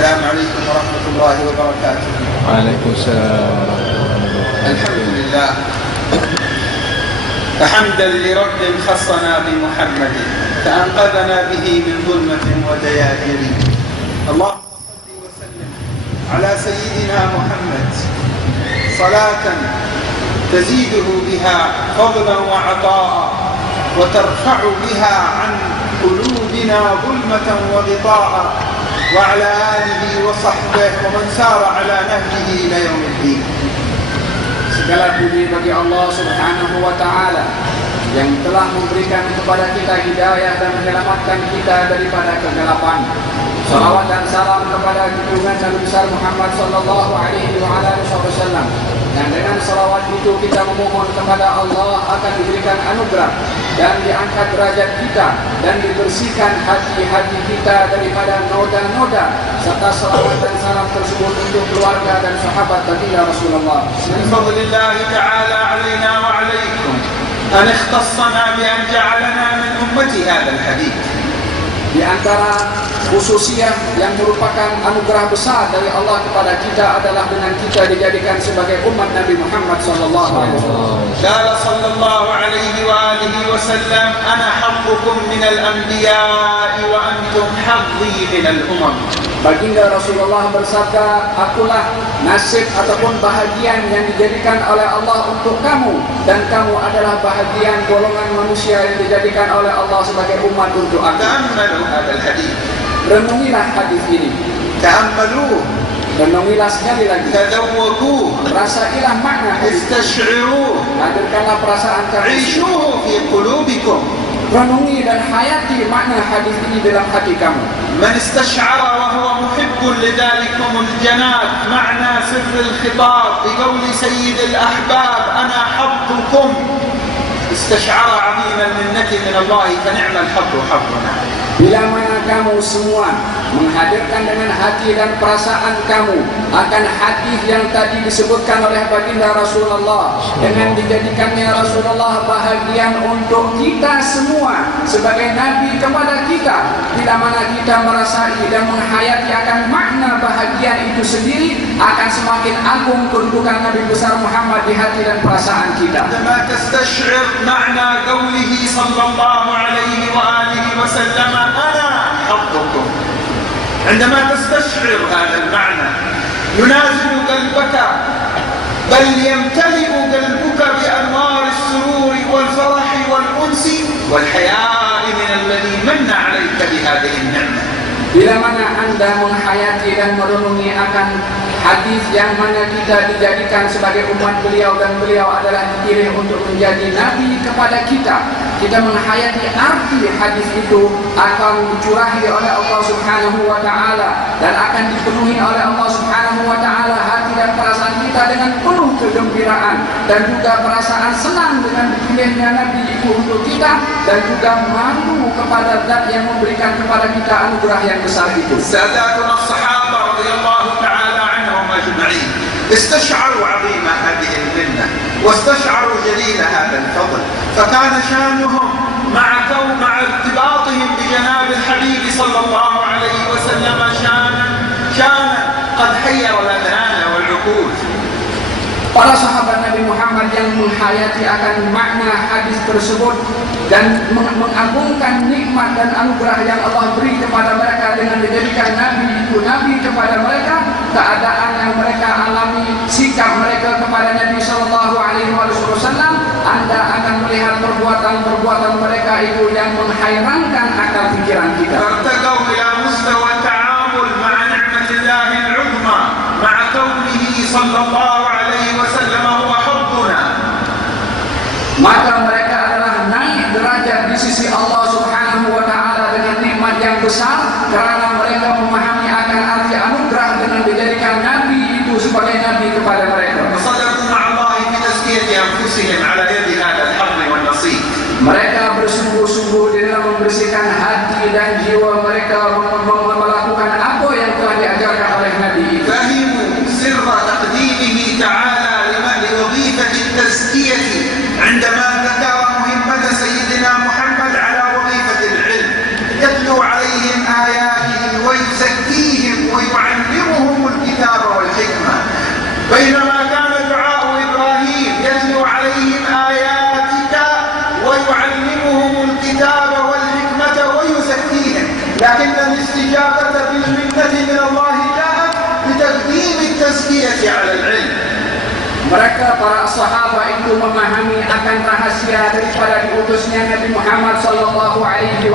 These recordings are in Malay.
السلام عليكم ورحمة الله وبركاته. وعليكم السلام. الحمد لله حمدا لرب خصنا بمحمد فأنقذنا به من ظلمة ودياجر. اللهم صل وسلم على سيدنا محمد صلاة تزيده بها فضلا وعطاء وترفع بها عن قلوبنا ظلمة وغطاء، وعلى آله وصحبه ومن سار على نهجه إلى يوم الدين. Segala puji bagi Allah Subhanahu wa Ta'ala yang telah memberikan kepada kita hidayah dan menyelamatkan kita daripada kegelapan. Salawat dan salam kepada junjungan Nabi besar Muhammad sallallahu alaihi wasallam. Dan dengan salawat itu kita memohon kepada Allah akan diberikan anugerah dan diangkat derajat kita dan dibersihkan hati-hati kita daripada noda-noda, serta salawat dan salam tersebut untuk keluarga dan sahabat baginda Rasulullah. من فضل الله تعالى علينا وعليكم أن اختصنا بأن جعلنا من أمة هذا الحديث. Di antara khususiyah yang merupakan anugerah besar dari Allah kepada kita adalah dengan kita dijadikan sebagai umat Nabi Muhammad sallallahu alaihi wasallam. قال صلى الله عليه وآله وسلم أنا حظكم من الأنبياء وأنتم حظي من الأمم. Baginda Rasulullah bersabda, akulah nasib ataupun bahagian yang dijadikan oleh Allah untuk kamu, dan kamu adalah bahagian golongan manusia yang dijadikan oleh Allah sebagai umat untuk aku. تأملوا هذا الحديث. Renungilah hadis ini. تأملوه. Renungilah sekali lagi. تذوقوه. Rasailah makna hadis. استشعروه. Hadirkanlah perasaan kamu. عيشوه في قلوبكم. Renungi dan hayati makna hadis ini dalam hati kamu. من استشعر وهو محب لذلكم الجناب معنى سر الخطاب بقول سيد الأحباب أنا حظكم، استشعر عظيم المنة من الله فنعم الحظ حظنا. Bila mana kamu semua menghadirkan dengan hati dan perasaan kamu akan hadis yang tadi disebutkan oleh baginda Rasulullah, dengan dijadikannya Rasulullah bahagian untuk kita semua sebagai Nabi kepada kita, bila mana kita merasai dan menghayati akan makna bahagian itu sendiri, akan semakin agung kedudukan Nabi besar Muhammad di hati dan perasaan kita. عندما تستشعر معنى قوله صلى الله عليه وآله وسلم أنا حظكم، عندما تستشعر هذا المعنى ينازل قلبك، بل يمتلئ قلبك بأنوار السرور والفرح والأنس والحياء من الذي من عليك بهذه النعمة. Bila mana anda menghayati dan merenungi akan hadis yang mana kita dijadikan sebagai umat beliau dan beliau adalah dipilih untuk menjadi Nabi kepada kita, kita menghayati arti hadis itu akan dicurahi oleh Allah Subhanahu wa Ta'ala dan akan dipenuhi oleh Allah Subhanahu wa Ta'ala hati dan perasaan kita dengan penuh kegembiraan dan juga perasaan senang dengan dipilihnya Nabi itu untuk kita, dan juga malu kepada Zat yang memberikan kepada kita anugerah yang besar itu. ساداتنا الصحابة رضي الله تعالى عنهم أجمعين استشعروا عظيم هذه المنة واستشعروا جليل هذا الفضل، فكان شانهم مع ارتباطهم بجناب الحبيب صلى الله عليه وسلم شانا قد حير الأذهان والعقول. Para sahabat Nabi Muhammad yang menghayati akan makna hadis tersebut dan mengagungkan nikmat dan anugerah yang Allah beri kepada mereka dengan dijadikan Nabi itu Nabi kepada mereka, keadaan yang mereka alami, sikap mereka kepada Nabi Sallallahu Alaihi Wasallam, anda akan melihat perbuatan-perbuatan mereka itu yang menghairankan akal pikiran kita. فارتقوا إلى مستوى التعامل مع نعمة الله العظمى مع كونه صلى الله عليه وسلم هو حظنا. Maka mereka adalah naik derajat di sisi Allah Subhanahu wa Ta'ala dengan nikmat yang besar, karena mereka memahami akan arti anugerah dengan dijadikan Nabi itu sebagai Nabi kepada mereka. فصدقوا مع الله في تزكية أنفسهم على يد هذا الحظ والنصيب. Mereka bersungguh-sungguh di dalam membersihkan hati dan jiwa mereka melakukan apa yang telah diajarkan oleh Nabi itu. فهموا سر تقديمه تعالى لوظيفة التزكية عندما ذكر مهمة سيدنا محمد على وظيفة العلم، يتلو عليهم آياته ويزكيهم ويعلمهم التزكية على العلم. Mereka para sahabat itu memahami akan rahasia daripada diutusnya Nabi Muhammad sallallahu alaihi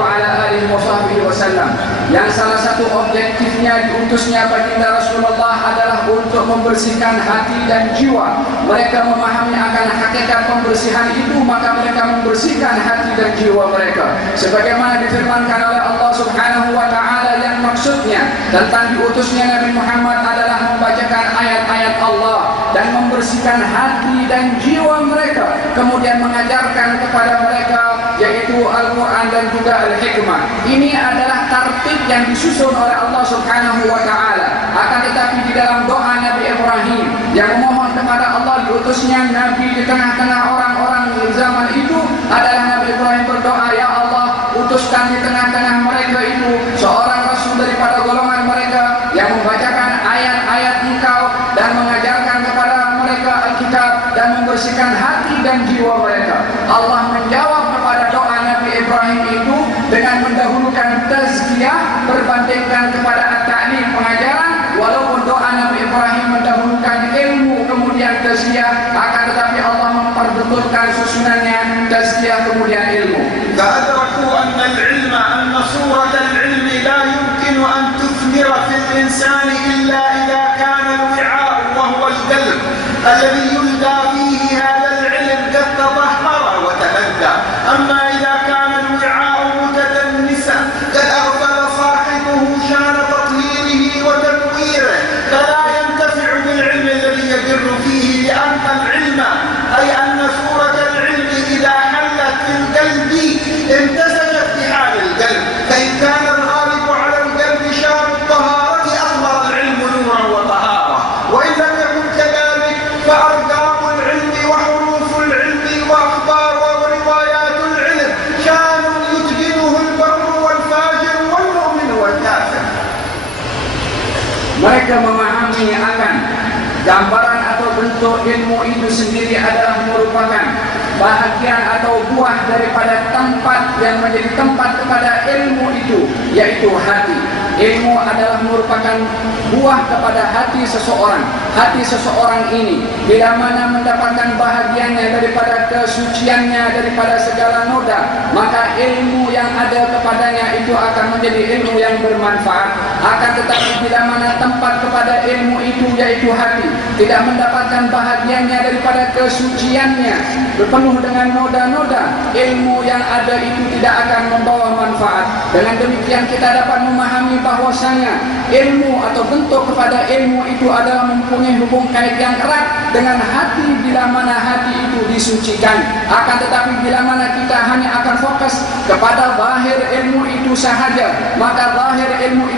wasallam. Yang salah satu objektifnya diutusnya baginda Rasulullah adalah untuk membersihkan hati dan jiwa. Mereka memahami akan hakikat pembersihan itu, maka mereka membersihkan hati dan jiwa mereka. Sebagaimana difirmankan oleh Allah Subhanahu wa taala yang maksudnya tentang diutusnya Nabi Muhammad adalah membacakan ayat-ayat Allah dan membersihkan hati dan jiwa mereka, kemudian mengajarkan kepada mereka yaitu Al-Quran dan juga Al-Hikmah. Ini adalah tertib yang disusun oleh Allah Subhanahu wa taala. Akan tetapi di dalam doa Nabi Ibrahim yang memohon kepada Allah diutusnya Nabi di tengah-tengah orang-orang zaman itu adalah Nabi Ibrahim berdoa, ya Allah, utuskan di tengah-tengah mereka itu seorang rasul daripada golongan mereka yang membacakan ayat-ayat Engkau dan mengajarkan kepada mereka Alkitab dan membersihkan hati dan jiwa mereka. Allah menjawab kepada doa Nabi Ibrahim itu dengan mendahulukan tazkiyah berbandingkan kepada at-ta'lim, pengajaran. Walaupun doa Nabi Ibrahim mendahulukan ilmu kemudian tazkiyah, akan tetapi Allah memperbetulkan susunannya tazkiyah kemudian ilmu. فأدركوا أن العلم أن صورة العلم لا يمكن أن تثمر في الإنسان إلا إذا كان الوعاء وهو القلب الذي يلقى فيه هذا العلم قد تطهر وتهدى. أما إذا كان الوعاء متدنسا قد أغفل صاحبه شان تطهيره وتنويره فلا ينتفع بالعلم الذي يدر فيه، لأن العلم أي أن صورة العلم إذا حلت في القلب امتزجت بحال القلب، فإن كان الغالب على القلب شان الطهارة أظهر العلم نورا وطهارة، وإن لم يكن كذلك فأرقام العلم وحروف العلم وأخبار وروايات العلم شان يتقنه البر والفاجر والمؤمن والكافر. Mereka memahami akan gambaran atau bentuk ilmu itu sendiri adalah merupakan bahagian atau buah daripada tempat yang menjadi tempat kepada ilmu itu, yaitu hati. Ilmu adalah merupakan buah kepada hati seseorang. Hati seseorang ini bila mana mendapatkan bahagiannya daripada kesuciannya, daripada segala noda, maka ilmu yang ada kepadanya itu akan menjadi ilmu yang bermanfaat. Akan tetapi bila mana tempat kepada ilmu itu yaitu hati tidak mendapatkan bahagiannya daripada kesuciannya, berpenuh dengan noda-noda, ilmu yang ada itu tidak akan membawa manfaat. Dengan demikian kita dapat memahami bahwasanya ilmu atau bentuk kepada ilmu itu adalah mempunyai hubung kait yang erat dengan hati bila mana hati itu disucikan. Akan tetapi bila mana kita hanya akan fokus kepada zahir ilmu itu sahaja, maka zahir ilmu